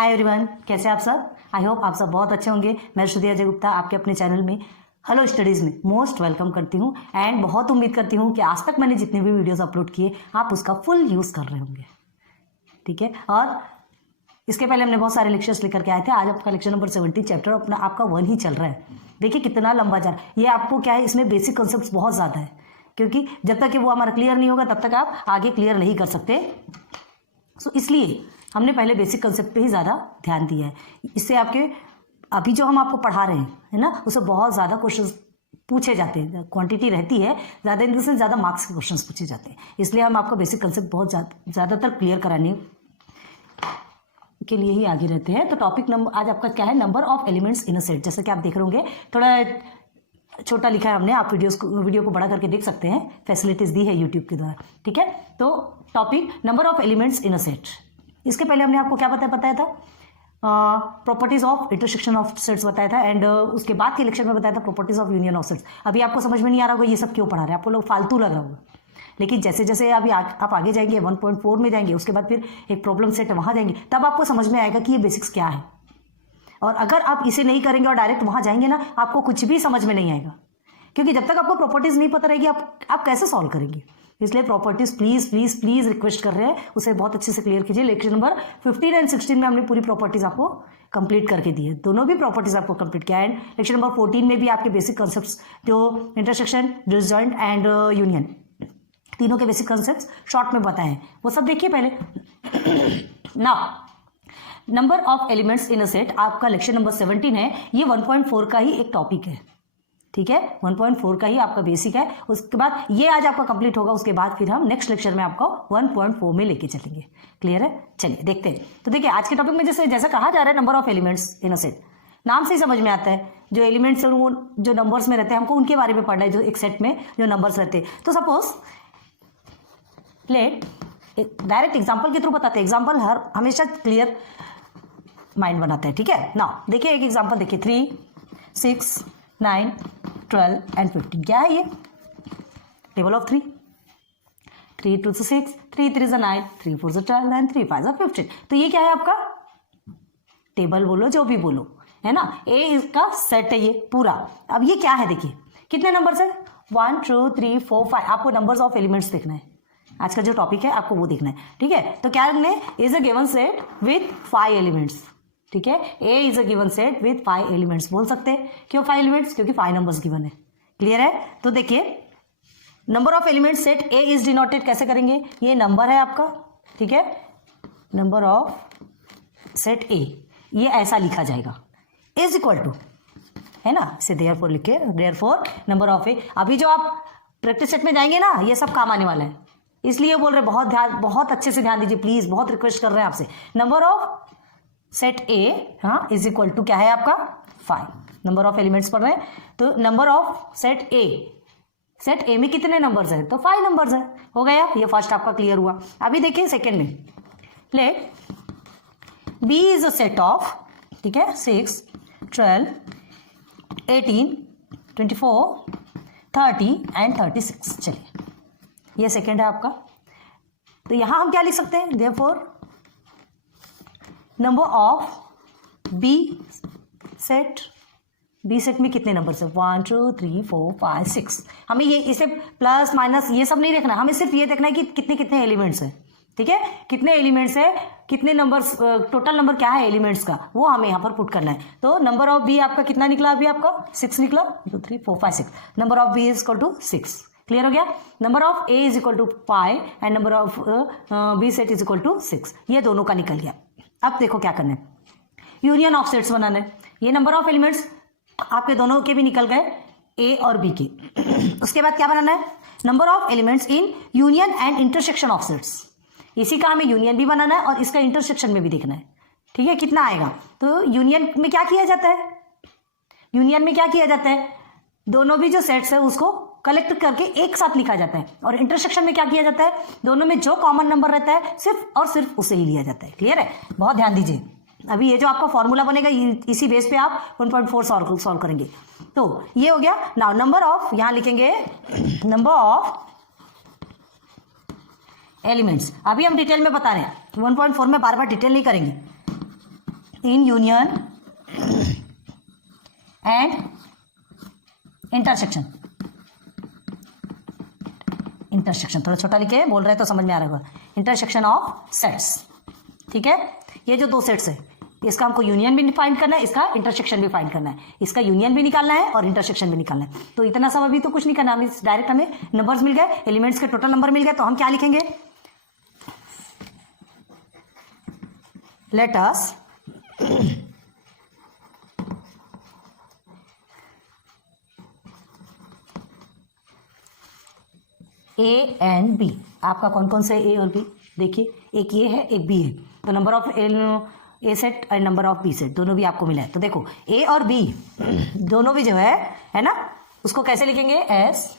Hi everyone, कैसे आप सब। आई होप आप सब बहुत अच्छे होंगे। मैं श्रुति अजय गुप्ता आपके अपने चैनल में हेलो स्टडीज़ में मोस्ट वेलकम करती हूँ एंड बहुत उम्मीद करती हूँ कि आज तक मैंने जितने भी वीडियोस अपलोड किए आप उसका फुल यूज़ कर रहे होंगे। ठीक है, और इसके पहले हमने बहुत सारे लेक्चर्स लेकर के आए थे। आज आपका लेक्चर नंबर 17 चैप्टर अपना आपका 1 ही चल रहा है। देखिए कितना लंबा जा रहा है। ये आपको क्या है, इसमें बेसिक कॉन्सेप्ट्स बहुत ज़्यादा है, क्योंकि जब तक कि वो हमारा क्लियर नहीं होगा तब तक आप आगे क्लियर नहीं कर सकते। सो इसलिए हमने पहले बेसिक कंसेप्ट पे ही ज़्यादा ध्यान दिया है। इससे आपके अभी जो हम आपको पढ़ा रहे हैं है ना, उससे बहुत ज़्यादा क्वेश्चंस पूछे जाते हैं। क्वांटिटी रहती है ज़्यादा, इन से ज़्यादा मार्क्स के क्वेश्चंस पूछे जाते हैं। इसलिए हम आपको बेसिक कंसेप्ट बहुत ज़्यादातर क्लियर कराने के लिए ही आगे रहते हैं। तो टॉपिक नंबर आज आपका क्या है, number of elements in a set. जैसे कि आप देख रहे होंगे, थोड़ा छोटा लिखा है हमने, आप वीडियो को बड़ा करके देख सकते हैं, फैसिलिटीज़ दी है यूट्यूब के द्वारा। ठीक है, तो topic number of elements in a set. इसके पहले हमने आपको क्या बताया था, properties of intersection of sets बताया था, एंड उसके बाद के लेक्चर में बताया था properties of union of sets. अभी आपको समझ में नहीं आ रहा होगा ये सब क्यों पढ़ा रहे हैं, आपको लोग फालतू लग रहा होगा। लेकिन जैसे जैसे अभी आप आगे जाएंगे 1.4 में जाएंगे, उसके बाद फिर एक प्रॉब्लम सेट वहाँ जाएंगे, तब आपको समझ में आएगा कि ये बेसिक्स क्या है। और अगर आप इसे नहीं करेंगे और डायरेक्ट वहाँ जाएंगे ना, आपको कुछ भी समझ में नहीं आएगा, क्योंकि जब तक आपको प्रॉपर्टीज नहीं पता रहेगी आप कैसे सॉल्व करेंगे। इसलिए properties please please please request कर रहे हैं, उसे बहुत अच्छे से क्लियर कीजिए। लेक्चर नंबर 15 एंड 16 में हमने पूरी प्रॉपर्टीज आपको कंप्लीट करके दी है, दोनों भी प्रॉपर्टीज आपको कंप्लीट किया है। एंड लेक्चर नंबर 14 में भी आपके बेसिक कॉन्सेप्ट्स जो इंटरसेक्शन, डिसजॉइंट एंड यूनियन, तीनों के बेसिक कॉन्सेप्ट्स शॉर्ट में बताए हैं, वो सब देखिए पहले। Now number of elements in a set आपका लेक्चर नंबर 17 है। ये 1.4 का ही एक टॉपिक है। ठीक है, 1.4 का ही आपका बेसिक है। उसके बाद ये आज आपका कंप्लीट होगा, उसके बाद फिर हम नेक्स्ट लेक्चर में आपको 1.4 में लेके चलेंगे। क्लियर है, चलिए देखते हैं। तो देखिए आज के टॉपिक में जैसा कहा जा रहा है number of elements in a set, नाम से ही समझ में आता है जो एलिमेंट्स वो जो नंबर्स में रहते हैं, हमको उनके बारे में पढ़ना है, जो एक सेट में जो नंबर्स रहते हैं। तो सपोज लेट डायरेक्ट एग्जाम्पल के थ्रू बताते हैं। एग्जाम्पल हमेशा क्लियर माइंड बनाता है। ठीक है, ना देखिए एक एग्जाम्पल देखिए, 3, 6, 9, 12 एंड 15। क्या है ये, टेबल ऑफ 3, 3 2 6, 3 3 9, 3 4 12 एंड 3 5 15। तो ये क्या है आपका टेबल, बोलो जो भी बोलो, है ना। ए इसका सेट है ये पूरा। अब ये क्या है, देखिए कितने नंबर्स है, 1 2 3 4 5। आपको नंबर्स ऑफ एलिमेंट्स देखना है, आज का जो टॉपिक है आपको वो देखना है। ठीक है, तो क्या लिखना है, is a given set with 5 elements. ठीक है, A is a given set with 5 elements बोल सकते हैं। क्यों 5 एलिमेंट्स, क्योंकि 5 नंबर्स गिवन है। क्लियर है, तो देखिए number of elements set A is denoted कैसे करेंगे, ये नंबर है आपका। ठीक है, नंबर ऑफ सेट ए ये ऐसा लिखा जाएगा, इज इक्वल टू, है ना, इसे देयरफॉर लिखे, देयरफॉर नंबर ऑफ ए। अभी जो आप प्रैक्टिस सेट में जाएंगे ना, ये सब काम आने वाला है, इसलिए बोल रहे बहुत अच्छे से ध्यान दीजिए प्लीज, बहुत रिक्वेस्ट कर रहे हैं आपसे। नंबर ऑफ सेट ए हाँ इज इक्वल टू क्या है आपका 5। नंबर ऑफ एलिमेंट्स पढ़ रहे हैं, तो नंबर ऑफ सेट ए में कितने नंबर्स है, तो 5 नंबर्स है। हो गया, ये फर्स्ट आपका क्लियर हुआ। अभी देखिए सेकेंड में, let B is a set of, ठीक है, 6 12 18 24 30 एंड 36। चलिए ये सेकेंड है आपका। तो यहां हम क्या लिख सकते हैं, therefore number of B set में कितने नंबर है, 1 2 3 4 5 6। हमें ये इसे प्लस माइनस ये सब नहीं देखना, हमें सिर्फ ये देखना है कि कितने कितने एलिमेंट्स है। ठीक है, कितने एलिमेंट्स है, कितने नंबर्स, टोटल नंबर क्या है एलिमेंट्स का, वो हमें यहाँ पर पुट करना है। तो नंबर ऑफ बी आपका कितना निकला, अभी आपका 6 निकला, 2 3 4 5 6। Number of B is equal to 6। Clear हो गया। Number of A is equal to 5 and number of B set is equal to 6। ये दोनों का निकल गया। अब देखो क्या करना है, यूनियन ऑफ सेट्स बनाना है। ये नंबर ऑफ एलिमेंट्स आपके दोनों के भी निकल गए, ए और बी के। उसके बाद क्या बनाना है, number of elements in union and intersection of sets. इसी का हमें यूनियन भी बनाना है और इसका इंटरसेक्शन में भी देखना है। ठीक है, कितना आएगा। तो यूनियन में क्या किया जाता है, यूनियन में क्या किया जाता है, दोनों भी जो सेट्स है उसको कलेक्ट करके एक साथ लिखा जाता है। और इंटरसेक्शन में क्या किया जाता है, दोनों में जो कॉमन नंबर रहता है सिर्फ और सिर्फ उसे ही लिया जाता है। क्लियर है, बहुत ध्यान दीजिए। अभी ये जो आपका फॉर्मूला बनेगा इसी बेस पे आप 1.4 सॉल्व करेंगे। तो ये हो गया। नाउ नंबर ऑफ, यहां लिखेंगे नंबर ऑफ एलिमेंट्स। अभी हम डिटेल में बता रहे हैं, 1.4 में बार बार डिटेल नहीं करेंगे। In union and intersection. Intersection थोड़ा छोटा लिखे, बोल रहे हैं तो समझ में आ रहा होगा। इंटरसेक्शन ऑफ सेट्स, ठीक है। ये जो दो सेट्स है, इसका हमको यूनियन भी फाइंड करना है, इसका इंटरसेक्शन भी फाइंड करना है। इसका यूनियन भी निकालना है और इंटरसेक्शन भी निकालना है। तो इतना सब अभी तो कुछ नहीं करना, हमें डायरेक्ट हमें नंबर्स मिल गए, एलिमेंट्स के टोटल नंबर मिल गए, तो हम क्या लिखेंगे, let us A and B. आपका कौन कौन से ए और बी, देखिए एक ये है एक बी है, तो नंबर ऑफ ए सेट और नंबर ऑफ बी सेट दोनों भी आपको मिला है। तो देखो ए और बी दोनों भी जो है ना, उसको कैसे लिखेंगे, एस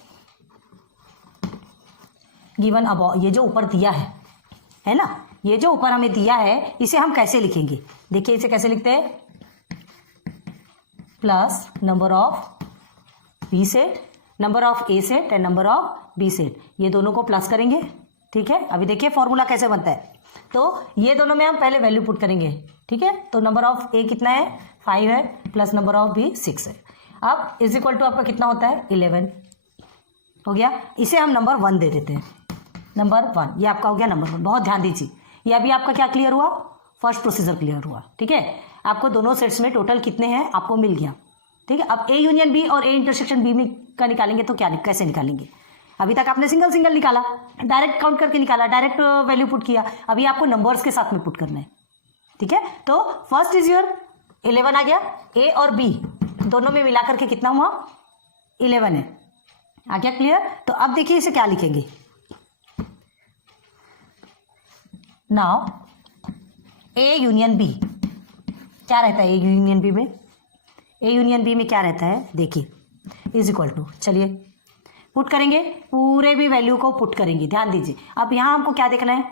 गिवन अबव। ये जो ऊपर दिया है ना, ये जो ऊपर हमें दिया है, इसे हम कैसे लिखेंगे, देखिए इसे कैसे लिखते हैं, plus number of B set, number of A set and number of B set, ये दोनों को प्लस करेंगे, ठीक है। अभी देखिए फॉर्मूला कैसे बनता है, तो ये दोनों में हम पहले वैल्यू पुट करेंगे, ठीक है। तो नंबर ऑफ ए कितना है, 5 है, प्लस नंबर ऑफ बी 6 है। अब इज इक्वल टू आपका कितना होता है, 11 हो गया। इसे हम नंबर 1 दे देते हैं, नंबर 1, ये आपका हो गया नंबर 1। बहुत ध्यान दीजिए, ये अभी आपका क्या क्लियर हुआ, फर्स्ट प्रोसीजर क्लियर हुआ, ठीक है। आपको दोनों सेट्स में टोटल कितने हैं आपको मिल गया, ठीक है। अब ए यूनियन बी और ए इंटरसेक्शन बी में का निकालेंगे, तो क्या कैसे निकालेंगे, अभी तक आपने सिंगल सिंगल निकाला, डायरेक्ट काउंट करके निकाला, डायरेक्ट वैल्यू पुट किया, अभी आपको नंबर्स के साथ में पुट करना है, ठीक है। तो फर्स्ट इज योर 11 आ गया, ए और बी दोनों में मिलाकर के कितना हुआ, 11 है, आ गया क्लियर। तो अब देखिए इसे क्या लिखेंगे, नाउ ए यूनियन बी क्या रहता है, ए यूनियन बी में, ए यूनियन बी में क्या रहता है, देखिए इज इक्वल टू, चलिए पुट करेंगे, पूरे भी वैल्यू को पुट करेंगे, ध्यान दीजिए। अब यहाँ हमको क्या देखना है,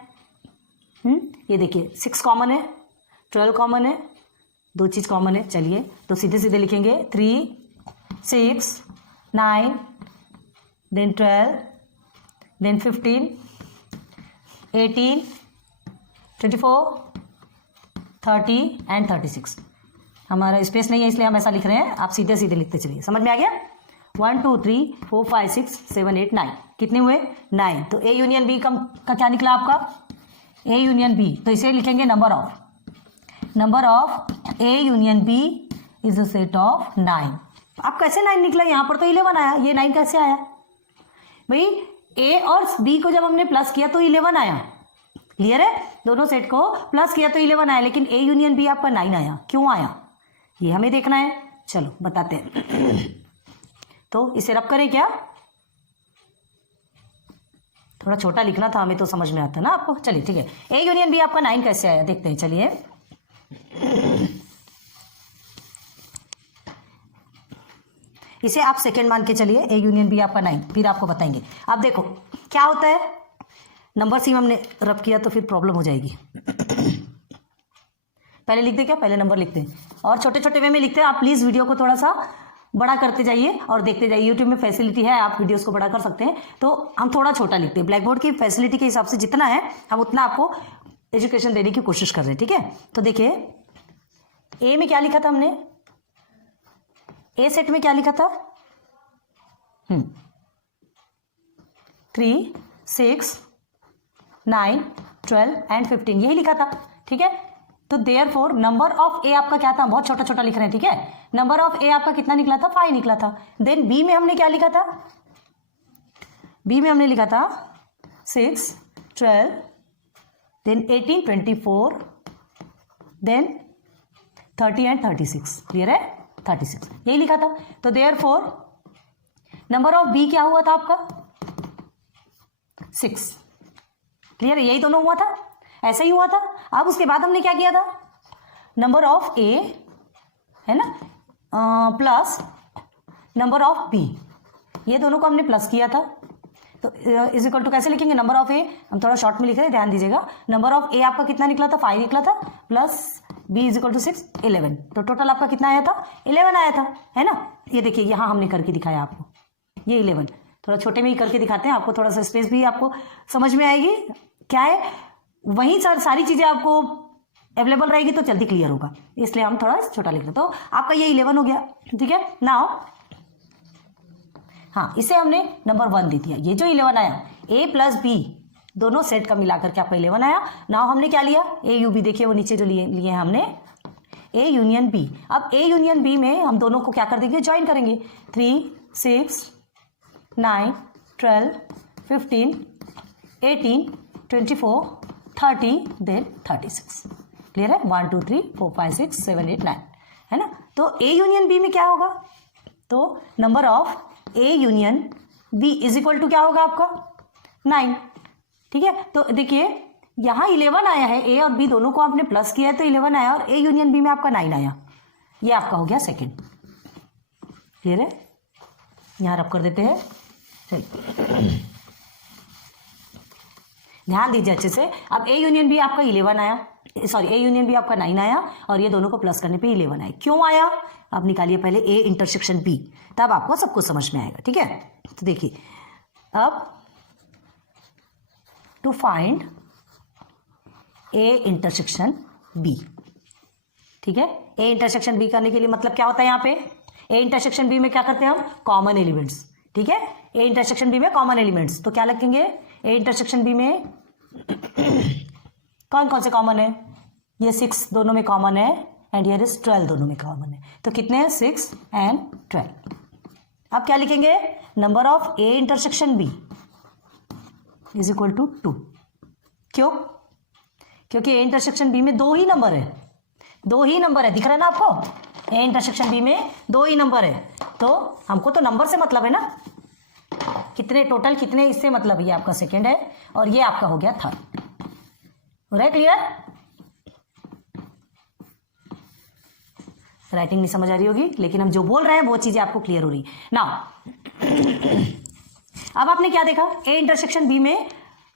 ये देखिए 6 कॉमन है, 12 कॉमन है, दो चीज़ कॉमन है, चलिए तो सीधे सीधे लिखेंगे 3 6 9 देन 12 देन 15 18 24 30 एंड 36। हमारा स्पेस नहीं है इसलिए हम ऐसा लिख रहे हैं, आप सीधे सीधे लिखते चलिए, समझ में आ गया। 1 2 3 4 5 6 7 8 9 कितने हुए, 9। तो ए यूनियन बी का क्या निकला आपका, ए यूनियन बी, तो इसे लिखेंगे number of A union B is a set of 9। अब कैसे 9 निकला, यहाँ पर तो 11 आया, ये 9 कैसे आया भाई, ए और बी को जब हमने प्लस किया तो 11 आया, क्लियर है, दोनों सेट को प्लस किया तो 11 आया, लेकिन ए यूनियन बी आपका 9 आया, क्यों आया ये हमें देखना है, चलो बताते हैं। तो इसे रब करें क्या, थोड़ा छोटा लिखना था हमें, तो समझ में आता ना आपको, चलिए ठीक है। ए यूनियन बी आपका 9 कैसे आया देखते हैं, चलिए इसे आप सेकंड मान के चलिए, ए यूनियन बी आपका 9, फिर आपको बताएंगे। अब देखो क्या होता है, नंबर सी हमने रब किया तो फिर प्रॉब्लम हो जाएगी। पहले लिखते क्या, पहले नंबर लिखते हैं और छोटे छोटे वे में लिखते हैं। आप प्लीज़ वीडियो को थोड़ा सा बड़ा करते जाइए और देखते जाइए, यूट्यूब में फैसिलिटी है, आप वीडियोस को बड़ा कर सकते हैं, तो हम थोड़ा छोटा लिखते हैं। ब्लैक बोर्ड की फैसिलिटी के हिसाब से जितना है हम उतना आपको एजुकेशन देने की कोशिश कर रहे हैं, ठीक है। तो देखिए ए में क्या लिखा था हमने, ए सेट में क्या लिखा था, 3 6 9 12 एंड 15 यही लिखा था, ठीक है। तो देयरफॉर नंबर ऑफ ए आपका क्या था, बहुत छोटा छोटा लिख रहे हैं, ठीक है। नंबर ऑफ ए आपका कितना निकला था, 5 निकला था। देन बी में हमने क्या लिखा था, बी में हमने लिखा था 6 12 देन 18 24 देन 30 एंड 36, क्लियर है, 36 यही लिखा था। तो देयरफॉर नंबर ऑफ बी क्या हुआ था आपका, 6, क्लियर है, यही दोनों हुआ था, ऐसा ही हुआ था। अब उसके बाद हमने क्या किया था, नंबर ऑफ ए है ना प्लस नंबर ऑफ बी, ये दोनों को हमने प्लस किया था। तो इज इक्वल टू कैसे लिखेंगे, नंबर ऑफ ए हम थोड़ा शॉर्ट में लिख रहे हैं, ध्यान दीजिएगा। नंबर ऑफ ए आपका कितना निकला था, 5 निकला था, plus B is equal to 6 11, तो टोटल आपका कितना आया था, 11 आया था, है ना। ये देखिए यहाँ हमने करके दिखाया आपको, ये 11 थोड़ा छोटे में ही करके दिखाते हैं, आपको थोड़ा सा स्पेस भी आपको समझ में आएगी। क्या है, वहीं सारी चीज़ें आपको अवेलेबल रहेगी तो जल्दी क्लियर होगा, इसलिए हम थोड़ा छोटा लिख रहे हैं। तो आपका ये 11 हो गया, ठीक है। नाउ हाँ, इसे हमने नंबर 1 दे दिया। ये जो 11 आया ए प्लस बी दोनों सेट का मिलाकर के आपका 11 आया। नाउ हमने क्या लिया, ए यू बी, देखिए वो नीचे जो लिए हैं हमने ए यूनियन बी। अब ए यूनियन बी में हम दोनों को क्या कर देंगे, ज्वाइन करेंगे। 3 6 9 12 15 18 24 30 देन 36। क्लियर है। 1 2 3 4 5 6 7 8 9 है ना। तो ए यूनियन बी में क्या होगा, तो number of A union B is equal to क्या होगा आपका 9, ठीक है। तो देखिए यहाँ 11 आया है, ए और बी दोनों को आपने प्लस किया है तो 11 आया, और ए यूनियन बी में आपका 9 आया। ये आपका हो गया सेकंड। क्लियर है। यहाँ रब कर देते हैं। चलिए ध्यान दीजिए अच्छे से। अब ए यूनियन बी आपका 11 आया, सॉरी ए यूनियन बी आपका 9 आया, और ये दोनों को प्लस करने पे 11 आया। क्यों आया, आप निकालिए पहले ए इंटरसेक्शन बी, तब आपको सब कुछ समझ में आएगा, ठीक है। तो देखिए अब to find A intersection B, ठीक है। ए इंटरसेक्शन बी करने के लिए मतलब क्या होता है, यहाँ पे ए इंटरसेक्शन बी में क्या करते हैं हम, कॉमन एलिमेंट्स, ठीक है। ए इंटरसेक्शन बी में कॉमन एलिमेंट्स, तो क्या लिखेंगे, ए इंटरसेक्शन बी में कौन कौन से कॉमन है, ये 6 दोनों में कॉमन है, एंड हियर इज 12 दोनों में कॉमन है। तो कितने हैं, 6 एंड 12। अब क्या लिखेंगे, number of A intersection B is equal to 2। क्यों, क्योंकि ए इंटरसेक्शन बी में 2 ही नंबर है, 2 ही नंबर है, दिख रहा है ना आपको। ए इंटरसेक्शन बी में 2 ही नंबर है, तो हमको तो नंबर से मतलब है ना, कितने टोटल कितने, इससे मतलब ये आपका सेकंड है, और ये आपका हो गया थर्ड। हो रहा है क्लियर। राइटिंग नहीं समझ आ रही होगी, लेकिन हम जो बोल रहे हैं वो चीजें आपको क्लियर हो रही नाउ। अब आपने क्या देखा, ए इंटरसेक्शन बी में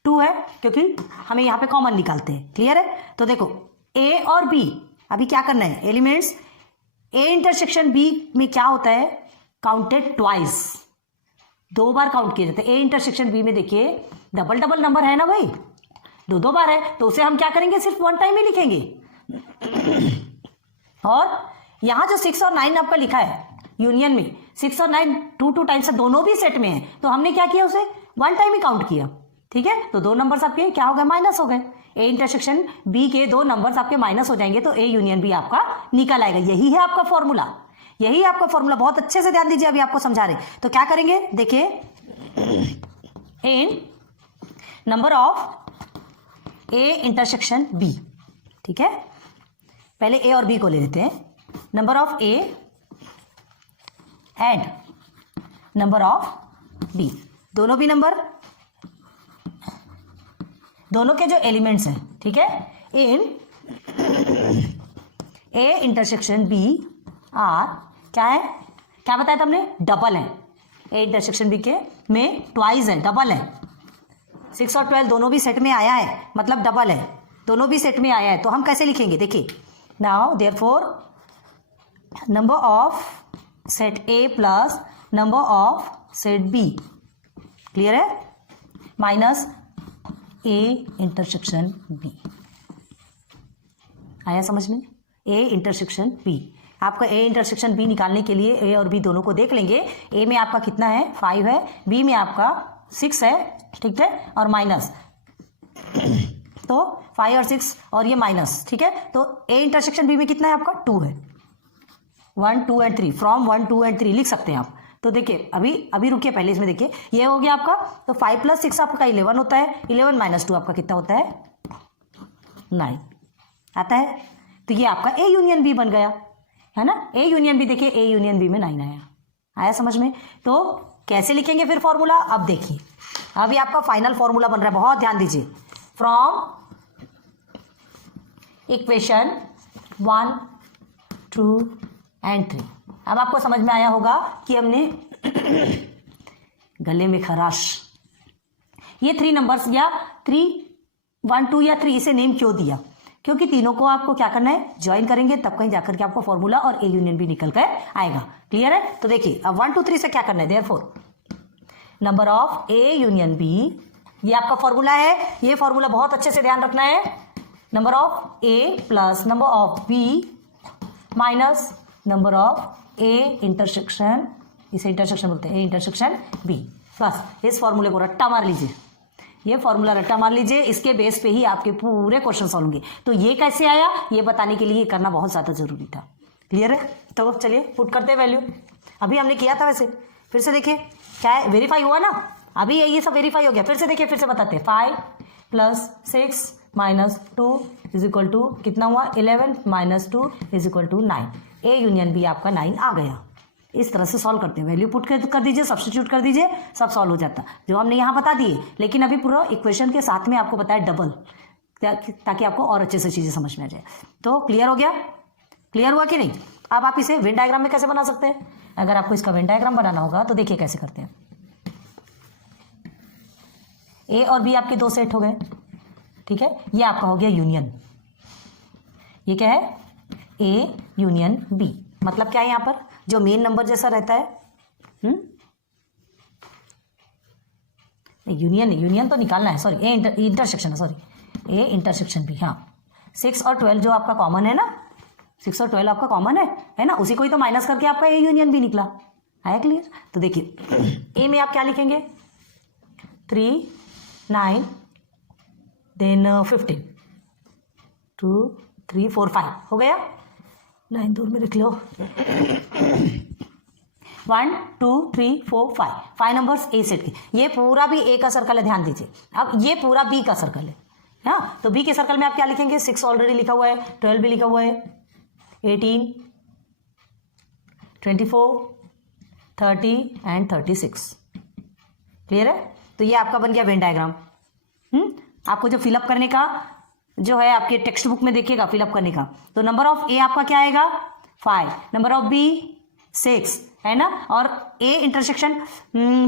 2 है, क्योंकि हमें यहां पे कॉमन निकालते हैं। क्लियर है। तो देखो ए और बी, अभी क्या करना है, एलिमेंट्स ए इंटरसेक्शन बी में क्या होता है, काउंटेड ट्वाइस, 2 बार काउंट किए जाते हैं। ए इंटरसेक्शन बी में देखिए डबल डबल नंबर है ना भाई, 2 बार है, तो उसे हम क्या करेंगे, सिर्फ 1 टाइम ही लिखेंगे। और यहां जो 6 और 9 आपका लिखा है यूनियन में, 6 और 9 2 टाइम्स है, दोनों भी सेट में है, तो हमने क्या किया, उसे 1 टाइम ही काउंट किया, ठीक है। तो 2 नंबर्स आपके क्या हो गए, माइनस हो गए। ए इंटरसेक्शन बी के 2 नंबर्स आपके माइनस हो जाएंगे, तो ए यूनियन बी आपका निकल आएगा। यही है आपका फॉर्मूला, यही आपका फॉर्मूला। बहुत अच्छे से ध्यान दीजिए, अभी आपको समझा रहे। तो क्या करेंगे, देखिए इन number of A intersection B, ठीक है। पहले ए और बी को ले लेते हैं, number of A and number of B, दोनों भी नंबर, दोनों के जो एलिमेंट्स हैं, ठीक है। इन ए इंटरसेक्शन बी आर क्या है, क्या बताया था हमने, डबल है। ए इंटरसेक्शन बी के में ट्वाइस है, डबल है। 6 और 12 दोनों भी सेट में आया है, मतलब डबल है, दोनों भी सेट में आया है। तो हम कैसे लिखेंगे, देखिए now therefore number of set A plus number of set B, clear है, माइनस ए इंटरसेक्शन बी। आया समझ में, ए इंटरसेक्शन बी। आपका ए इंटरसेक्शन बी निकालने के लिए ए और बी दोनों को देख लेंगे। ए में आपका कितना है, 5 है, बी में आपका 6 है, ठीक है, और माइनस, तो 5 और 6 और ये माइनस, ठीक है। तो ए इंटरसेक्शन बी में कितना है आपका, 2 है। 1 2 एंड 3, फ्रॉम 1 2 एंड 3 लिख सकते हैं आप। तो देखिए अभी रुकिए, पहले इसमें देखिए ये हो गया आपका, तो 5 + 6 आपका 11 होता है, 11 - 2 आपका कितना होता है, 9 आता है। तो ये आपका ए यूनियन बी बन गया, है ना। ए यूनियन बी, देखिए ए यूनियन बी में 9 आया समझ में। तो कैसे लिखेंगे फिर फॉर्मूला, अब देखिए अभी आपका फाइनल फॉर्मूला बन रहा है, बहुत ध्यान दीजिए। From equation 1 2 and 3। अब आपको समझ में आया होगा कि हमने गले में खराश, ये 3 नंबर्स या 3 1 2 या 3 इसे नेम क्यों दिया, क्योंकि तीनों को आपको क्या करना है, ज्वाइन करेंगे, तब कहीं जाकर के आपको फॉर्मूला और ए यूनियन बी निकल कर आएगा। क्लियर है। तो देखिए अब 1 2 3 से क्या करना है, therefore number of A union B, ये आपका फॉर्मूला है। ये फॉर्मूला बहुत अच्छे से ध्यान रखना है, number of A plus number of B minus number of A intersection, इसे इंटरसेक्शन बोलते हैं, ए इंटरसेक्शन बी प्लस इस फॉर्मूले को रट्टा मार लीजिए, ये फॉर्मूला रट्टा मार लीजिए, इसके बेस पे ही आपके पूरे क्वेश्चन सॉल्व होंगे। तो ये कैसे आया ये बताने के लिए करना बहुत ज़्यादा जरूरी था। क्लियर है? तो चलिए पुट करते हैं वैल्यू। अभी हमने किया था, वैसे फिर से देखिए क्या है, वेरीफाई हुआ ना, अभी ये सब वेरीफाई हो गया। फिर से देखिए, फिर से बताते हैं, 5 + 6 - 2 = कितना हुआ, 11 - 2 = 9। ए यूनियन बी आपका 9 आ गया। इस तरह से सॉल्व करते हैं, वैल्यू पुट कर दीजिए, सब्स्टिट्यूट कर दीजिए, सब सॉल्व हो जाता। जो हमने यहाँ बता दिए, लेकिन अभी पूरा इक्वेशन के साथ में आपको बताया डबल, ताकि आपको और अच्छे से चीज़ें समझ में आ जाए। तो क्लियर हो गया? क्लियर हुआ कि नहीं? अब आप इसे वेन डायग्राम में कैसे बना सकते हैं? अगर आपको इसका वेन डायग्राम बनाना होगा तो देखिए कैसे करते हैं। ए और बी आपके 2 सेट हो गए, ठीक है, ये आपका हो गया यूनियन। ये क्या है? A union B. मतलब क्या है यहाँ पर, जो मेन नंबर जैसा रहता है, यूनियन तो निकालना है, सॉरी, ए इंटरसेक्शन है, सॉरी, ए इंटरसेक्शन बी। हाँ, 6 और 12 जो आपका कॉमन है ना, 6 और 12 आपका कॉमन है ना, उसी को ही तो माइनस करके आपका ए यूनियन बी निकला। आया क्लियर? तो देखिए ए में आप क्या लिखेंगे, 3 9 देन 15 2 3 4 5 हो गया। 9 दूर में लिख लो। 1 2 3 4 5 नंबर्स ए सेट के। ये पूरा भी ए का सर्कल है, ध्यान दीजिए। अब ये पूरा बी का सर्कल है, हाँ, तो बी के सर्कल में आप क्या लिखेंगे, 6 ऑलरेडी लिखा हुआ है, 12 भी लिखा हुआ है, 18 24 30 एंड 36। क्लियर है? तो ये आपका बन गया वेन डायग्राम। आपको जो फिलअप करने का जो है, आपके टेक्स्ट बुक में देखिएगा फिलअप करने का, तो नंबर ऑफ ए आपका क्या आएगा, 5, नंबर ऑफ बी 6 है ना, और ए इंटरसेक्शन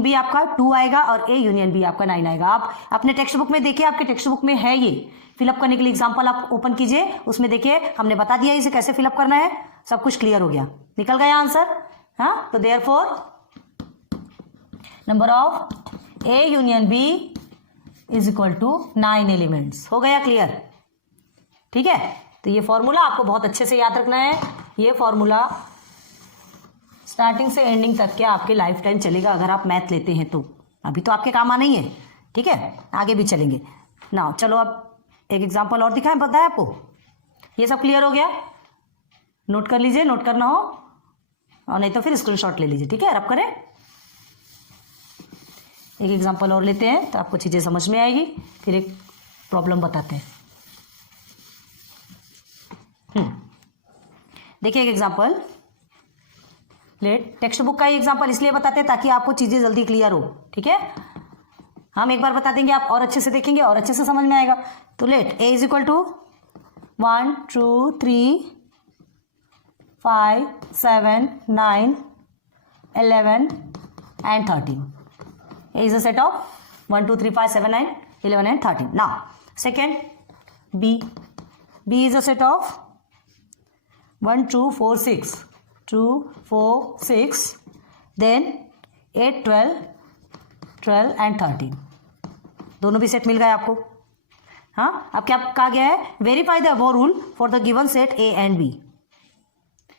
बी आपका 2 आएगा, और ए यूनियन बी आपका 9 आएगा। आप अपने टेक्स्ट बुक में देखिए, आपके टेक्स्ट बुक में है ये। फिलअप करने के लिए एग्जाम्पल आप ओपन कीजिए, उसमें देखिए हमने बता दिया इसे कैसे फिलअप करना है, सब कुछ क्लियर हो गया, निकल गया आंसर। हाँ, तो therefore number of A union B = 9 elements. हो गया क्लियर? ठीक है, तो ये फॉर्मूला आपको बहुत अच्छे से याद रखना है। ये फॉर्मूला स्टार्टिंग से एंडिंग तक के आपके लाइफ टाइम चलेगा, अगर आप मैथ लेते हैं तो। अभी तो आपके काम आना ही है, ठीक है, आगे भी चलेंगे ना। चलो अब एक एग्जांपल और दिखाएं, बताया आपको। ये सब क्लियर हो गया? नोट कर लीजिए, नोट करना हो, और नहीं तो फिर स्क्रीनशॉट ले लीजिए, ठीक है, रब करें। एक एग्जांपल और लेते हैं तो आपको चीज़ें समझ में आएगी, फिर एक प्रॉब्लम बताते हैं। देखिए एक एग्जांपल, लेट टेक्स्ट बुक का ही एग्जांपल इसलिए बताते हैं ताकि आपको चीज़ें जल्दी क्लियर हो, ठीक है। हम एक बार बता देंगे, आप और अच्छे से देखेंगे और अच्छे से समझ में आएगा। तो late A = 1 2 3 5 7 9 11 and 13. A is a set of 1 2 3 5 7 9 11 and 13. Now second B is a set of 1 2 4 6 2 4 6 then 8 12 and 13. दोनों भी सेट मिल गए आपको। हाँ, अब क्या कहा गया है, verify the above rule for the given set A and B.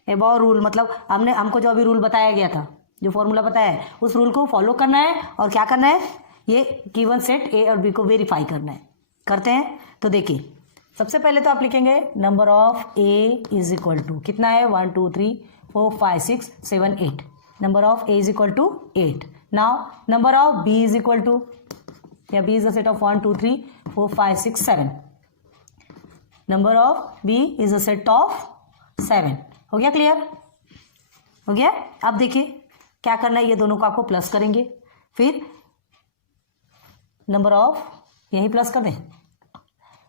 Above rule मतलब हमको जो अभी रूल बताया गया था, जो फॉर्मूला बताया है, उस रूल को फॉलो करना है और क्या करना है, ये गिवन सेट ए और बी को वेरीफाई करना है। करते हैं तो देखिए, सबसे पहले तो आप लिखेंगे नंबर ऑफ ए = कितना है, 1 2 3 4 5 6 7 8। Number of A = 8। Now number of B = या B is a set of 1 2 3 4 5 6 7। Number of B is a set of 7। हो गया क्लियर? हो गया। अब देखिए क्या करना है, ये दोनों को आपको प्लस करेंगे, फिर नंबर ऑफ यही प्लस कर दें,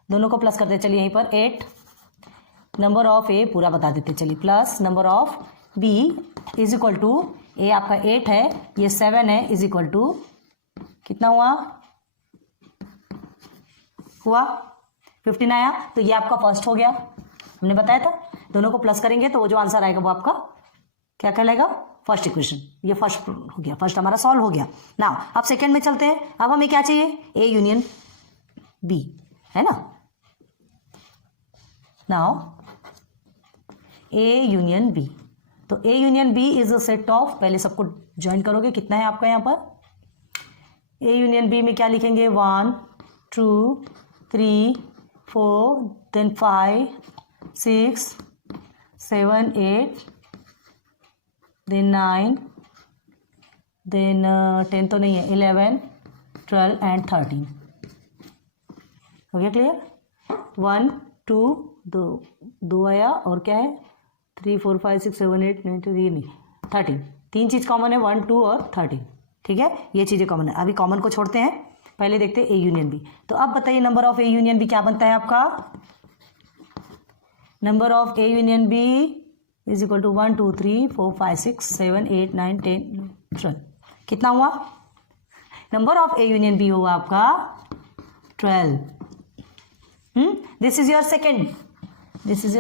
दोनों को प्लस करते चलिए, यहीं पर 8। नंबर ऑफ ए पूरा बता देते चलिए, प्लस नंबर ऑफ बी = ए आपका 8 है, ये 7 है, = कितना हुआ 15 आया। तो ये आपका फर्स्ट हो गया, हमने बताया था दोनों को प्लस करेंगे तो वो जो आंसर आएगा वो आपका क्या कहलाएगा, फर्स्ट इक्वेशन। ये फर्स्ट हो गया, फर्स्ट हमारा सॉल्व हो गया। नाउ अब सेकंड में चलते हैं। अब हमें क्या चाहिए, ए यूनियन बी, है ना। नाउ ए यूनियन बी, तो A union B is a set of, पहले सबको ज्वाइन करोगे, कितना है आपका यहाँ पर, ए यूनियन बी में क्या लिखेंगे, 1 2 3 4 देन 5 6 7 8 देन 9 देन 10 तो नहीं है, 11 12 एंड 13, हो गया क्लियर। 1 2 दो आया और क्या है 3 4 5 6 7 8 9 तो ये नहीं 13, तीन चीज़ कॉमन है 1 2 और 13, ठीक है, ये चीज़ें कॉमन है। अभी कॉमन को छोड़ते हैं, पहले देखते हैं ए यूनियन बी। तो अब बताइए number of A union B क्या बनता है आपका, number of A union B is equal to 1 2 3 4 5 6 7 8 9 10 12, कितना हुआ, number of A union B हुआ आपका 12। This is your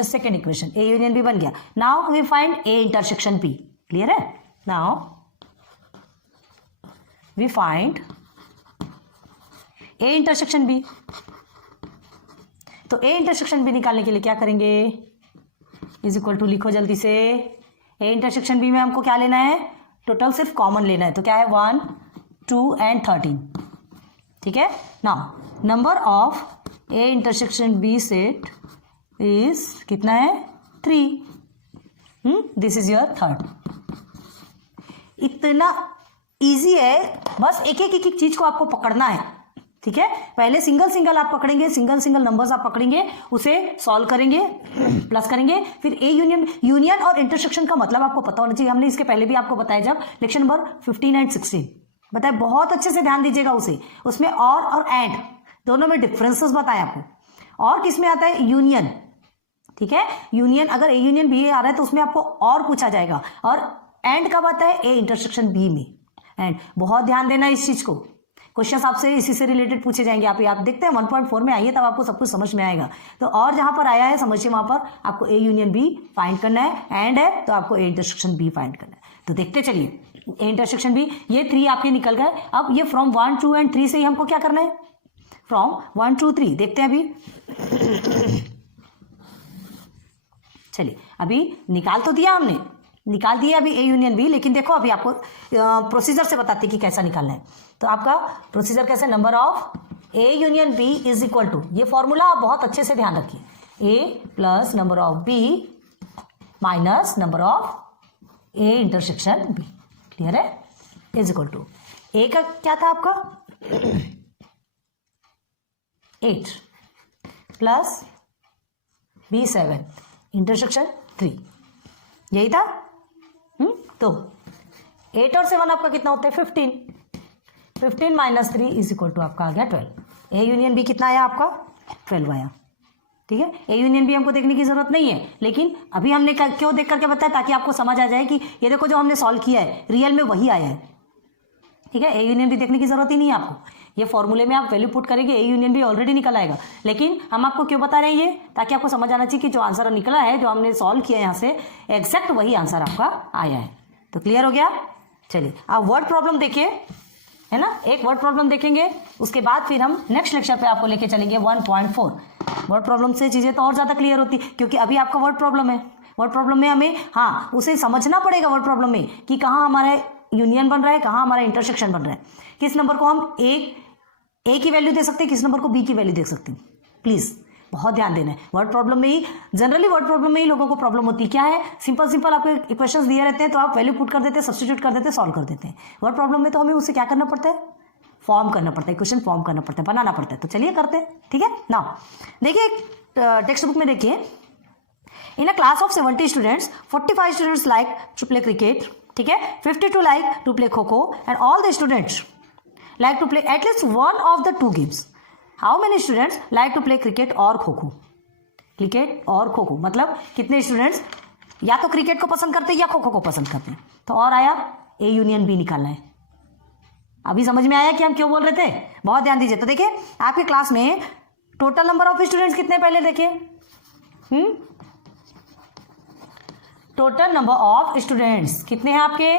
second equation, A union B बन गया। Now we find A intersection B, clear है। Now we find A intersection B, तो A intersection B निकालने के लिए क्या करेंगे, इज इक्वल टू लिखो जल्दी से, ए इंटरसेक्शन बी में हमको क्या लेना है, टोटल सिर्फ कॉमन लेना है, तो क्या है 1 2 एंड 13, ठीक है। Now number of A intersection B set is कितना है 3, दिस इज योर थर्ड। इतना इजी है, बस एक एक चीज को आपको पकड़ना है, ठीक है। पहले सिंगल आप पकड़ेंगे, सिंगल नंबर्स आप पकड़ेंगे, उसे सॉल्व करेंगे, प्लस करेंगे, फिर ए यूनियन और इंटरसेक्शन का मतलब आपको पता होना चाहिए। हमने इसके पहले भी आपको बताया जब लेक्चर नंबर 15 एंड 16 बताया, बहुत अच्छे से ध्यान दीजिएगा उसे, उसमें और एंड दोनों में डिफरेंसेस बताए आपको। और किस में आता है, यूनियन, ठीक है। यूनियन अगर ए यूनियन बी आ रहा है तो उसमें आपको और पूछा जाएगा, और एंड कब आता है, ए इंटरसेक्शन बी में। एंड बहुत ध्यान देना इस चीज को, क्वेश्चन आपसे इसी से रिलेटेड पूछे जाएंगे। आप देखते हैं 1.4 में आइए, तब आपको सब कुछ समझ में आएगा। तो और जहां पर आया है समझिए, वहां पर आपको ए यूनियन बी फाइंड करना है, एंड है तो आपको ए इंटरसेक्शन बी फाइंड करना है। तो देखते चलिए, ए इंटरसेक्शन बी, ये 3 आपके निकल गए। अब ये फ्रॉम 1 2 एंड 3 से ही हमको क्या करना है, फ्रॉम 1 2 3 देखते हैं अभी। चलिए अभी निकाल तो दिया हमने, निकाल दिया अभी ए यूनियन बी, लेकिन देखो अभी आपको प्रोसीजर से बताते कि कैसा निकालना है। तो आपका प्रोसीजर कैसे, number of A union B is equal to, ये फॉर्मूला आप बहुत अच्छे से ध्यान रखिए, A plus number of B minus number of A intersection B, clear है, इज इक्वल टू ए का क्या था आपका 8 प्लस बी 7 इंटरसेक्शन 3, यही था। तो 8 और 7 आपका कितना होता है 15 माइनस 3 इज इक्वल टू आपका आ गया 12। ए यूनियन बी कितना आया आपका 12 आया, ठीक है। ए यूनियन बी हमको देखने की जरूरत नहीं है, लेकिन अभी हमने क्यों देख करके बताया, ताकि आपको समझ आ जाए कि ये देखो जो हमने सॉल्व किया है रियल में वही आया है, ठीक है। ए यूनियन बी देखने की जरूरत ही नहीं है आपको, ये फॉर्मूले में आप वैल्यू पुट करेंगे, ए यूनियन बी ऑलरेडी निकल आएगा। लेकिन हम आपको क्यों बता रहे हैं ये, ताकि आपको समझ आना चाहिए कि जो आंसर निकला है, जो हमने सॉल्व किया यहाँ से, एग्जैक्ट वही आंसर आपका आया है। तो क्लियर हो गया। चलिए आप वर्ड प्रॉब्लम देखिए, है ना, एक वर्ड प्रॉब्लम देखेंगे, उसके बाद फिर हम नेक्स्ट लेक्चर पे आपको लेके चलेंगे 1.4। वर्ड प्रॉब्लम से चीजें तो और ज्यादा क्लियर होती, क्योंकि अभी आपका वर्ड प्रॉब्लम है। वर्ड प्रॉब्लम में हमें हाँ उसे समझना पड़ेगा वर्ड प्रॉब्लम में, कि कहाँ हमारा यूनियन बन रहा है, कहाँ हमारा इंटरसेक्शन बन रहा है, किस नंबर को हम ए की वैल्यू दे सकते हैं, किस नंबर को बी की वैल्यू दे सकते हैं। प्लीज बहुत ध्यान देना है। वर्ड प्रॉब्लम में ही जनरली वर्ड प्रॉब्लम में ही लोगों को प्रॉब्लम होती है। क्या है, सिंपल आपको इक्वेशंस दिए रहते हैं, तो आप वैल्यू पुट कर देते हैं, सब्स्टिट्यूट कर देते हैं, सॉल्व कर देते हैं। वर्ड प्रॉब्लम में तो हमें उसे क्या करना पड़ता है, फॉर्म करना पड़ता है, इक्वेशन फॉर्म करना पड़ता है, बनाना पड़ता है। तो चलिए करते हैं, ठीक है। नाउ देखिए टेक्स्ट बुक में देखिए, in a class of 70 students 45 students like to play cricket, ठीक है, 52 like to play kho kho, and all the students like to play at least one of the two games. How many students like to play cricket और खो खो? Cricket और खो खो मतलब कितने students या तो क्रिकेट को पसंद करते हैं या खो खो को पसंद करते हैं। तो और आया ए यूनियन बी निकालना है। अभी समझ में आया कि हम क्यों बोल रहे थे, बहुत ध्यान दीजिए। तो देखिए आपके क्लास में टोटल नंबर ऑफ स्टूडेंट्स कितने, पहले देखिए टोटल नंबर ऑफ स्टूडेंट्स कितने हैं आपके,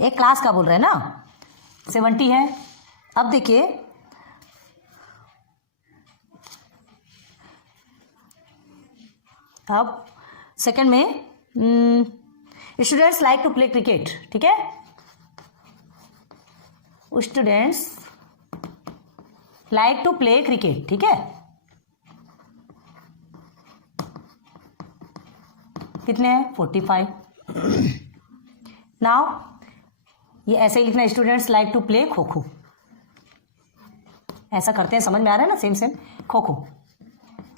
एक क्लास का बोल रहे हैं ना 70 है। अब देखिए अब सेकंड में students like to play cricket, ठीक है, students like to play cricket, ठीक है, कितने हैं 45। नाउ ये ऐसे ही लिखना, students like to play kho खो, ऐसा करते हैं, समझ में आ रहा है ना, सेम सेम खो खो।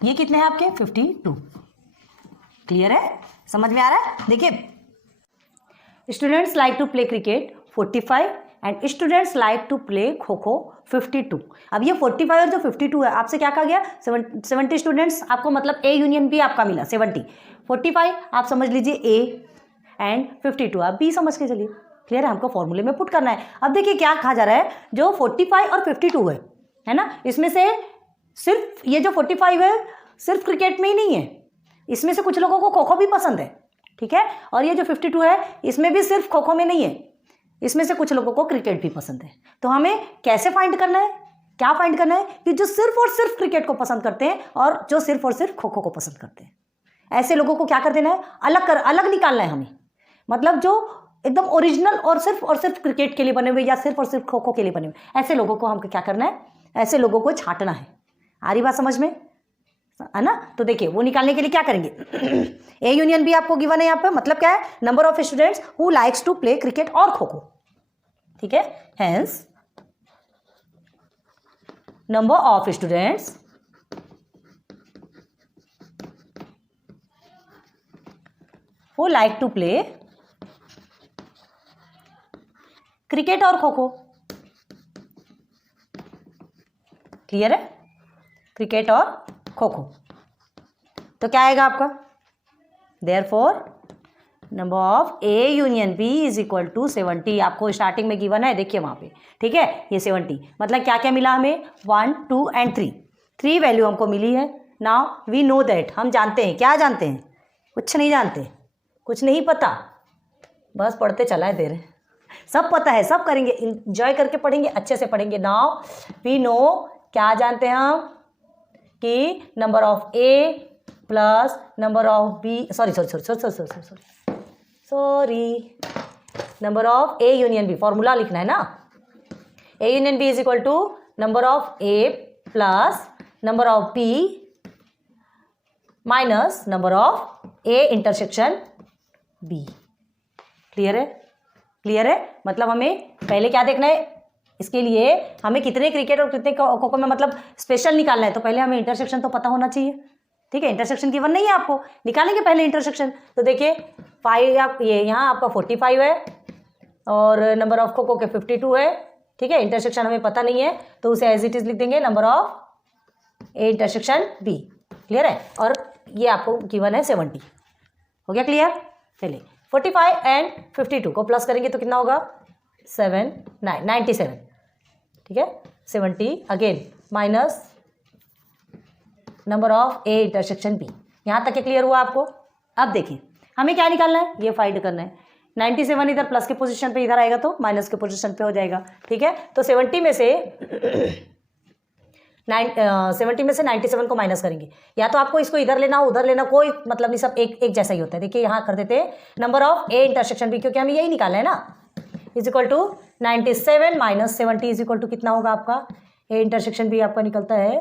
ये कितने हैं आपके 52। क्लियर है, समझ में आ रहा है। देखिए students like to play cricket 45 and students like to play kho kho 52। अब ये 45 और जो 52 है आपसे क्या कहा गया, 70 स्टूडेंट्स, आपको मतलब ए यूनियन बी आपका मिला 70। 45 आप समझ लीजिए ए एंड 52 आप बी समझ के चलिए। क्लियर है, हमको फॉर्मूले में पुट करना है। अब देखिए क्या कहा जा रहा है, जो 45 और 52 है ना, इसमें से सिर्फ ये जो 45 है सिर्फ क्रिकेट में ही नहीं है, इसमें से कुछ लोगों को खो खो भी पसंद है, ठीक है, और ये जो 52 है इसमें भी सिर्फ खो खो में नहीं है, इसमें से कुछ लोगों को क्रिकेट भी पसंद है। तो हमें कैसे फाइंड करना है, क्या फाइंड करना है कि जो सिर्फ और सिर्फ क्रिकेट को पसंद करते हैं और जो सिर्फ और सिर्फ खो खो को पसंद करते हैं, ऐसे लोगों को क्या कर देना है, अलग निकालना है हमें। मतलब जो एकदम ओरिजिनल और सिर्फ क्रिकेट के लिए बने हुए या सिर्फ और सिर्फ खो खो के लिए बने हुए, ऐसे लोगों को हमको क्या करना है, ऐसे लोगों को छांटना है। आ रही बात समझ में, है ना। तो देखिए वो निकालने के लिए क्या करेंगे, ए यूनियन बी आपको गिवन है यहाँ पे, मतलब क्या है, number of students who likes to play cricket और खो खो, ठीक है, hence number of students who like to play cricket और खो खो। क्लियर है, क्रिकेट और खो खो। तो क्या आएगा आपका, therefore number of A union B is equal to 70। आपको स्टार्टिंग में गिवन है, देखिए वहां पे, ठीक है, ये 70। मतलब क्या क्या मिला हमें, 1 2 एंड 3 वैल्यू हमको मिली है। नाउ वी नो दैट, हम जानते हैं, क्या जानते हैं, कुछ नहीं जानते, कुछ नहीं पता, बस पढ़ते चला है देर, सब पता है, सब करेंगे, इंजॉय करके पढ़ेंगे, अच्छे से पढ़ेंगे। नाउ वी नो, क्या जानते हैं हम, कि number of A plus number of B, sorry number of A union B, formula लिखना है ना, A union B is equal to number of A plus number of B minus number of A intersection B. Clear है, clear है। मतलब हमें पहले क्या देखना है, इसके लिए हमें कितने क्रिकेट और कितने खो खो में मतलब स्पेशल निकालना है, तो पहले हमें इंटरसेक्शन तो पता होना चाहिए, ठीक है। इंटरसेक्शन गिवन नहीं है आपको, निकालेंगे पहले इंटरसेक्शन। तो देखिए 5 आप ये यहाँ आपका 45 है और नंबर ऑफ खो खो के 52 है, ठीक है। इंटरसेक्शन हमें पता नहीं है तो उसे एज इट इज लिख देंगे, number of A intersection B. Clear है, और ये आपको गिवन है 70। हो गया क्लियर। चलिए 45 एंड 52 को प्लस करेंगे तो कितना होगा, 97, ठीक है, 70 again minus number of A intersection B. यहाँ तक क्लियर हुआ आपको। अब देखिए हमें क्या निकालना है, ये फाइंड करना है। 97 इधर प्लस के पोजीशन पे, इधर आएगा तो माइनस के पोजीशन पे हो जाएगा, ठीक है। तो 70 में से 97 को माइनस करेंगे, या तो आपको इसको इधर लेना उधर लेना, कोई मतलब नहीं, सब एक जैसा ही होता है। देखिए यहाँ कर देते हैं number of A intersection B, क्योंकि हमें यही निकालना है ना, is equal to 97 minus 70 is equal to कितना होगा आपका, ए इंटरसेक्शन बी आपका निकलता है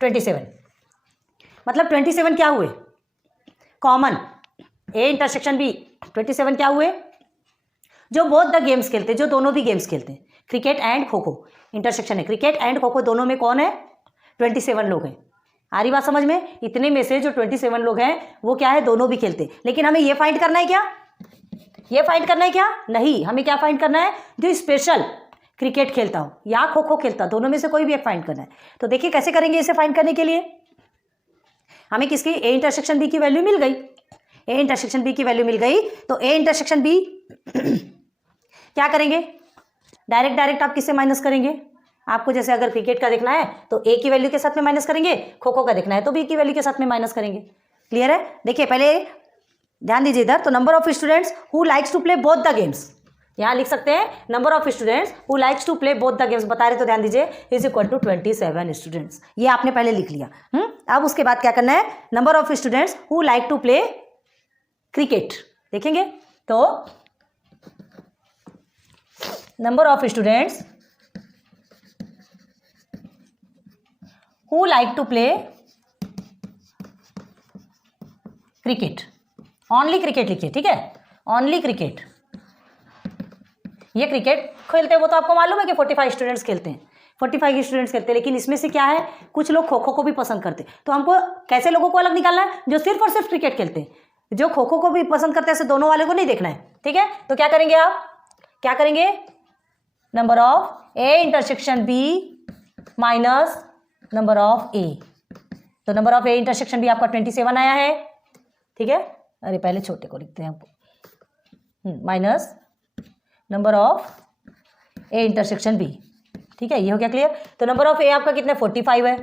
27। मतलब 27 क्या हुए, कॉमन ए इंटरसेक्शन बी 27 क्या हुए, जो बोथ द गेम्स खेलते हैं, जो दोनों भी गेम्स खेलते हैं, cricket and kho kho. Intersection है क्रिकेट एंड खो खो, दोनों में कौन है, 27 लोग हैं। आ रही बात समझ में। इतने में से जो 27 लोग हैं वो क्या है, दोनों भी खेलते हैं। लेकिन हमें ये फाइंड करना है क्या, ये फाइंड करना है क्या, नहीं, हमें क्या फाइंड करना है, जो स्पेशल क्रिकेट खेलता हो या खो खो खेलता हो, दोनों में से कोई भी एक फाइंड करना है। तो देखिए कैसे करेंगे इसे फाइंड करने के लिए। हमें किसकी, ए इंटरसेक्शन बी की वैल्यू मिल गई, ए इंटरसेक्शन बी की वैल्यू मिल गई। तो ए इंटरसेक्शन बी क्या करेंगे, डायरेक्ट आप किससे माइनस करेंगे। आपको जैसे अगर क्रिकेट का देखना है तो ए की वैल्यू के साथ में माइनस करेंगे, खो खो का देखना है तो बी की वैल्यू के साथ में माइनस करेंगे। क्लियर है। देखिए पहले ध्यान दीजिए इधर, तो number of students who likes to play both the games, यहाँ लिख सकते हैं number of students who likes to play both the games, बता रहे तो ध्यान दीजिए, इज इक्वल टू 27 स्टूडेंट्स। ये आपने पहले लिख लिया। अब उसके बाद क्या करना है, number of students who like to play cricket देखेंगे। तो number of students who like to play cricket, only cricket लिखिए, ठीक है, ओनली क्रिकेट। ये क्रिकेट खेलते हैं वो तो आपको मालूम है कि 45 स्टूडेंट्स खेलते हैं, 45 स्टूडेंट्स खेलते हैं, लेकिन इसमें से क्या है, कुछ लोग खो खो को भी पसंद करते हैं। तो हमको कैसे लोगों को अलग निकालना है, जो सिर्फ और सिर्फ क्रिकेट खेलते हैं, जो खो खो को भी पसंद करते हैं, ऐसे दोनों वाले को नहीं देखना है, ठीक है। तो क्या करेंगे आप, क्या करेंगे, number of A intersection B minus number of A. तो number of A intersection B आपका 27 आया है, ठीक है। अरे पहले छोटे को लिखते हैं आपको, minus number of A intersection B, ठीक है, ये हो गया क्लियर। तो नंबर ऑफ ए आपका कितना 45 है,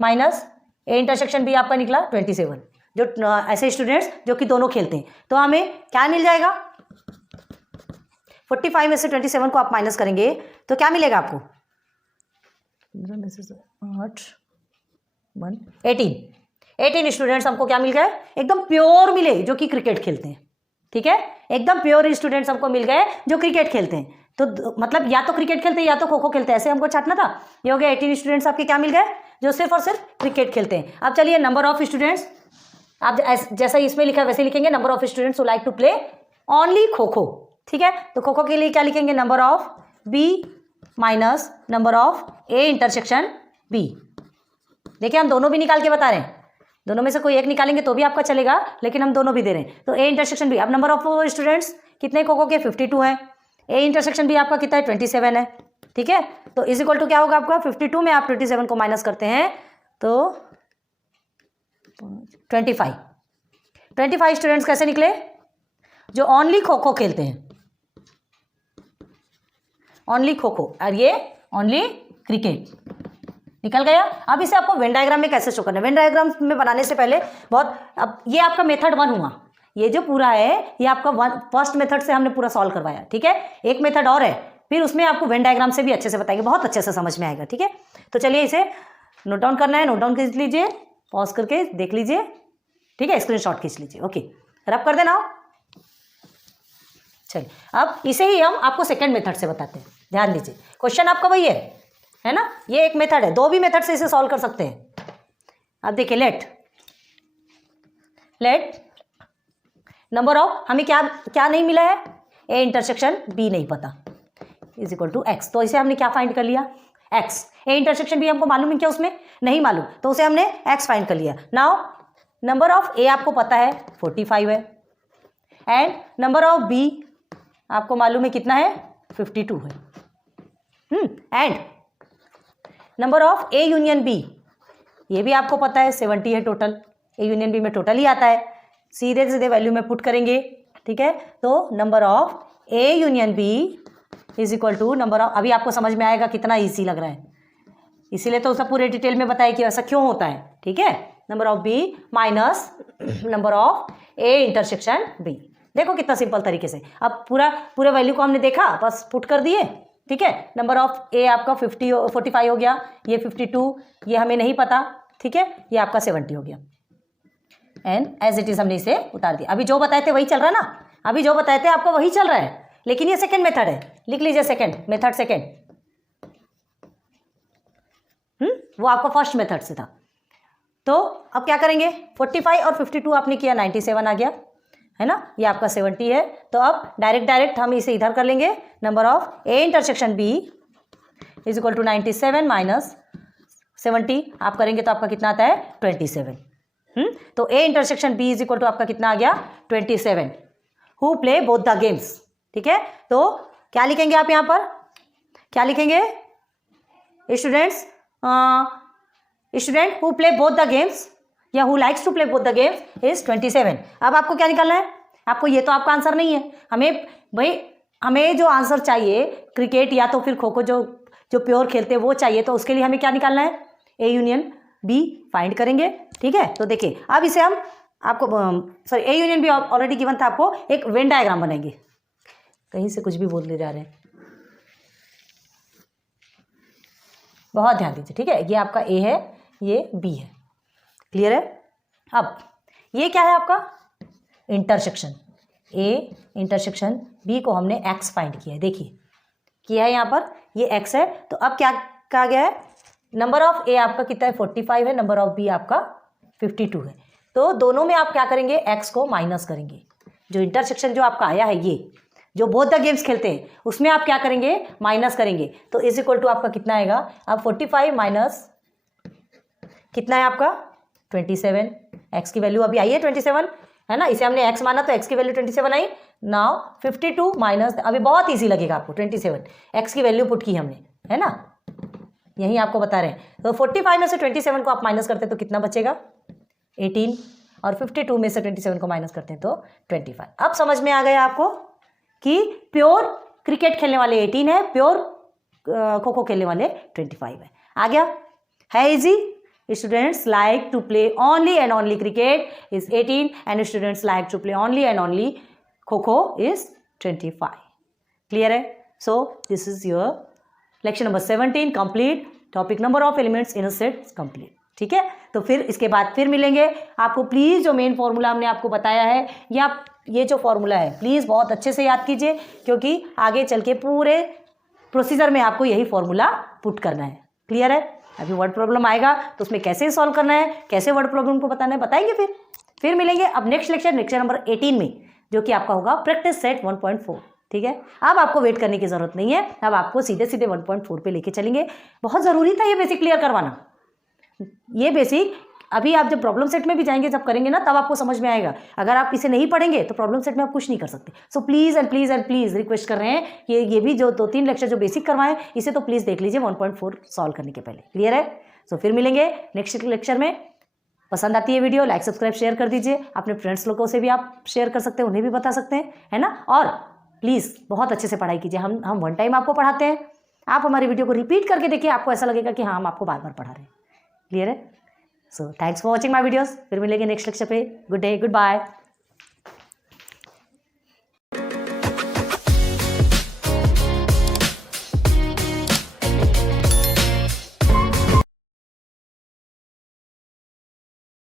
माइनस ए इंटरसेक्शन बी आपका निकला 27, जो ऐसे स्टूडेंट्स जो कि दोनों खेलते हैं। तो हमें क्या मिल जाएगा, 45 में से 27 को आप माइनस करेंगे तो क्या मिलेगा आपको, 18 स्टूडेंट्स हमको क्या मिल गए, एकदम प्योर मिले जो कि क्रिकेट खेलते हैं, ठीक है, एकदम प्योर स्टूडेंट्स हमको मिल गए जो क्रिकेट खेलते हैं। तो मतलब या तो क्रिकेट खेलते हैं या तो खो खो खेलते हैं, ऐसे हमको छाटना था। ये हो गया 18 स्टूडेंट्स आपके क्या मिल गए जो सिर्फ और सिर्फ क्रिकेट खेलते हैं। अब चलिए नंबर ऑफ स्टूडेंट्स, आप जैसा इसमें लिखा है वैसे लिखेंगे, number of students who like to play only kho kho, ठीक है। तो खो खो के लिए क्या लिखेंगे, number of B minus number of A intersection B. देखिए हम दोनों भी निकाल के बता रहे हैं, दोनों में से कोई एक निकालेंगे तो भी आपका चलेगा, लेकिन हम दोनों भी दे रहे हैं। तो ए इंटरसेक्शन बी, अब नंबर ऑफ स्टूडेंट्स कितने खो खो के 52 है, ए इंटरसेक्शन बी आपका कितना है 27 है, ठीक है। तो इज इक्वल टू क्या होगा आपका, 52 में आप 27 को माइनस करते हैं तो 25 स्टूडेंट्स कैसे निकले, जो ओनली खो खो खेलते हैं, ओनली खो खो, और ये ओनली क्रिकेट निकल गया। अब इसे आपको वेन डायग्राम में कैसे शो करना है, वेन डायग्राम में बनाने से पहले बहुत, अब ये आपका मेथड 1 हुआ, ये जो पूरा है ये आपका फर्स्ट मेथड से हमने पूरा सॉल्व करवाया, ठीक है। एक मेथड और है, फिर उसमें आपको वेन डायग्राम से भी अच्छे से बताएंगे, बहुत अच्छे से समझ में आएगा, ठीक है। तो चलिए इसे नोट डाउन करना है, नोट डाउन खींच लीजिए, पॉज करके देख लीजिए, ठीक है, स्क्रीनशॉट खींच लीजिए, ओके, रब कर देना। चलिए अब इसे ही हम आपको सेकेंड मेथड से बताते हैं, ध्यान दीजिए, क्वेश्चन आपका वही है ना, ये एक मेथड है, दो भी मेथड से इसे सॉल्व कर सकते हैं। अब देखिए लेट नंबर ऑफ, हमें क्या क्या नहीं मिला है, ए इंटरसेक्शन बी नहीं पता, इज इक्वल टू एक्स। तो इसे हमने क्या फाइंड कर लिया, एक्स। ए इंटरसेक्शन बी हमको मालूम है क्या, उसमें नहीं मालूम, तो उसे हमने एक्स फाइंड कर लिया। नाउ नंबर ऑफ ए आपको पता है 45 है, एंड नंबर ऑफ बी आपको मालूम है कितना है 52 है, and number of A union B ये भी आपको पता है 70 है टोटल, ए यूनियन बी में टोटल ही आता है, सीधे सीधे वैल्यू में पुट करेंगे, ठीक है। तो number of A union B is equal to number of, अभी आपको समझ में आएगा कितना ईजी लग रहा है, इसीलिए तो सब पूरे डिटेल में बताया कि ऐसा क्यों होता है, ठीक है। Number of B minus number of A intersection B, देखो कितना सिंपल तरीके से, अब पूरे वैल्यू को हमने देखा, बस पुट कर दिए, ठीक है। नंबर ऑफ ए आपका 45 हो गया, ये 52, ये हमें नहीं पता, ठीक है, ये आपका 70 हो गया, एंड एज इट इज हमने इसे उतार दिया। अभी जो बताए थे वही चल रहा है ना, अभी जो बताए थे आपका वही चल रहा है, लेकिन ये सेकंड मेथड है, लिख लीजिए सेकंड मेथड, सेकंड वो आपका फर्स्ट मेथड से था। तो अब क्या करेंगे, 45 और 52 आपने किया 97 आ गया, है ना, ये आपका 70 है। तो अब डायरेक्ट हम इसे इधर कर लेंगे, number of A intersection B is equal to 97 minus 70 आप करेंगे तो आपका कितना आता है 27। तो A intersection B is equal to आपका कितना आ गया 27, who play both the games, ठीक है। तो क्या लिखेंगे आप यहाँ पर, क्या लिखेंगे, student who play both the games या who likes to play both the games is 27। अब आपको क्या निकालना है, आपको ये तो आपका आंसर नहीं है, हमें जो आंसर चाहिए क्रिकेट या तो फिर खो खो जो प्योर खेलते हैं वो चाहिए, तो उसके लिए हमें क्या निकालना है, ए यूनियन बी फाइंड करेंगे, ठीक है। तो देखिए अब इसे हम आपको sorry A union B already given था, आपको एक वेन डायग्राम बनाएंगे, कहीं से कुछ भी बोल ले जा रहे हैं, बहुत ध्यान दीजिए, ठीक है। ये आपका ए है, ये बी है, क्लियर है। अब ये क्या है आपका इंटरसेक्शन, ए इंटरसेक्शन बी को हमने एक्स फाइंड किया है, देखिए किया है यहाँ पर, ये एक्स है। तो अब क्या कहा गया है, नंबर ऑफ ए आपका कितना है 45 है, नंबर ऑफ बी आपका 52 है। तो दोनों में आप क्या करेंगे, एक्स को माइनस करेंगे। जो इंटरसेक्शन जो आपका आया है, ये जो बोथ द गेम्स खेलते हैं उसमें आप क्या करेंगे, माइनस करेंगे। तो इज इक्वल टू आपका कितना आएगा, अब 45 माइनस कितना है आपका 27, एक्स की वैल्यू अभी आई है 27 है ना, इसे हमने एक्स माना तो एक्स की वैल्यू 27 आई। नाउ 52 माइनस, अभी बहुत ईजी लगेगा आपको, 27 एक्स की वैल्यू पुट की हमने, है ना, यही आपको बता रहे हैं। तो 45 में से 27 को आप माइनस करते हैं तो कितना बचेगा 18, और 52 में से 27 को माइनस करते हैं तो 25। अब समझ में आ गया आपको कि प्योर क्रिकेट खेलने वाले 18 है, प्योर खो खो खेलने वाले 25 है। आ गया, है easy. Students like to play only and only cricket is 18 and students like to play only and only kho kho is 25। Clear है। So this is your lecture number 17 complete, topic number of elements in a set complete. ठीक है, तो फिर इसके बाद फिर मिलेंगे आपको। प्लीज़ जो मेन फॉर्मूला हमने आपको बताया है, या ये जो फॉर्मूला है प्लीज़ बहुत अच्छे से याद कीजिए, क्योंकि आगे चल के पूरे प्रोसीजर में आपको यही फॉर्मूला पुट करना है। क्लियर है। अभी वर्ड प्रॉब्लम आएगा तो उसमें कैसे सॉल्व करना है, कैसे वर्ड प्रॉब्लम को बताना है, बताएंगे। फिर मिलेंगे अब नेक्स्ट लेक्चर नंबर 18 में, जो कि आपका होगा प्रैक्टिस सेट 1.4। ठीक है, अब आपको वेट करने की जरूरत नहीं है, अब आपको सीधे 1.4 पे लेके चलेंगे। बहुत ज़रूरी था ये बेसिक क्लियर करवाना। ये बेसिक अभी आप जब प्रॉब्लम सेट में भी जाएंगे, जब करेंगे ना, तब आपको समझ में आएगा। अगर आप इसे नहीं पढ़ेंगे तो प्रॉब्लम सेट में आप कुछ नहीं कर सकते। So please and please and please request कर रहे हैं कि ये भी जो 2-3 लेक्चर जो बेसिक करवाएं, इसे तो प्लीज़ देख लीजिए 1.4 सॉल्व करने के पहले। क्लियर है। सो फिर मिलेंगे नेक्स्ट लेक्चर में। पसंद आती है वीडियो, लाइक सब्सक्राइब शेयर कर दीजिए। अपने फ्रेंड्स लोगों से भी आप शेयर कर सकते हैं, उन्हें भी बता सकते हैं, है ना। और प्लीज़ बहुत अच्छे से पढ़ाई कीजिए। हम वन टाइम आपको पढ़ाते हैं, आप हमारी वीडियो को रिपीट करके देखिए, आपको ऐसा लगेगा कि हाँ हम आपको बार बार पढ़ा रहे हैं। क्लियर है। So thanks for watching my videos. फिर मिलेंगे नेक्स्ट लेक्चर पे। Good day, good bye.